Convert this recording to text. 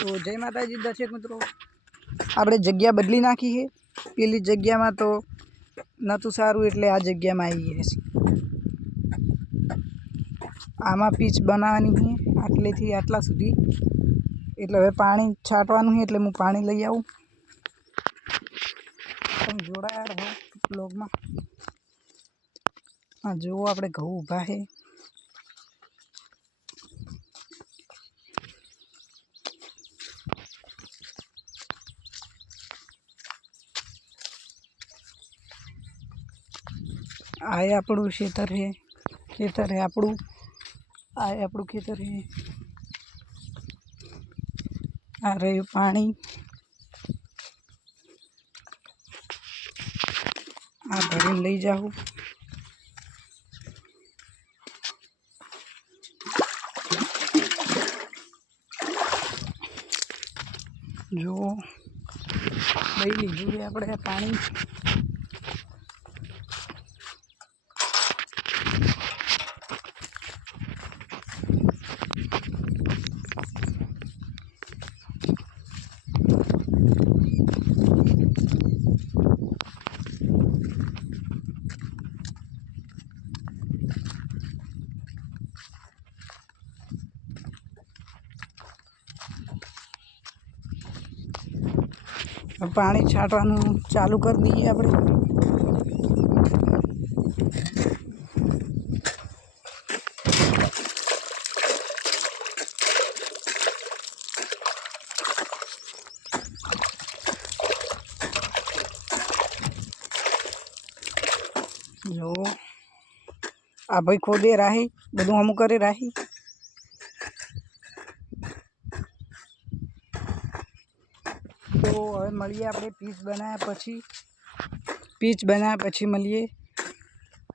તો જય માતાજી દર્શક મિત્રો, આપણે જગ્યા બદલી નાખી છે। પેલી જગ્યામાં તો નહોતું સારું એટલે આ જગ્યામાં આવી ગયા છે। આમાં પીચ બનાવવાની છે આટલેથી આટલા સુધી, એટલે હવે પાણી છાંટવાનું છે, એટલે હું પાણી લઈ આવું। તમે જોડાયા રહો બ્લોગમાં। આ જુઓ આપણે ઘઉં ઊભા છે। આ આપણું ખેતર છે, ખેતર है આપણું, આ આપણું ખેતર है। આ રહ્યું પાણી, આ ભરીને લઈ જાઉં। જો લઈ લીધું છે આપણે પાણી। પાણી છાંટવાનું ચાલુ કરી દઈએ આપણે। જો આ ભાઈ ખોદે રાહી, બધું અમુક કરે રાહી। તો હવે મળીએ આપણે પીચ બનાવ્યા પછી, મળીએ।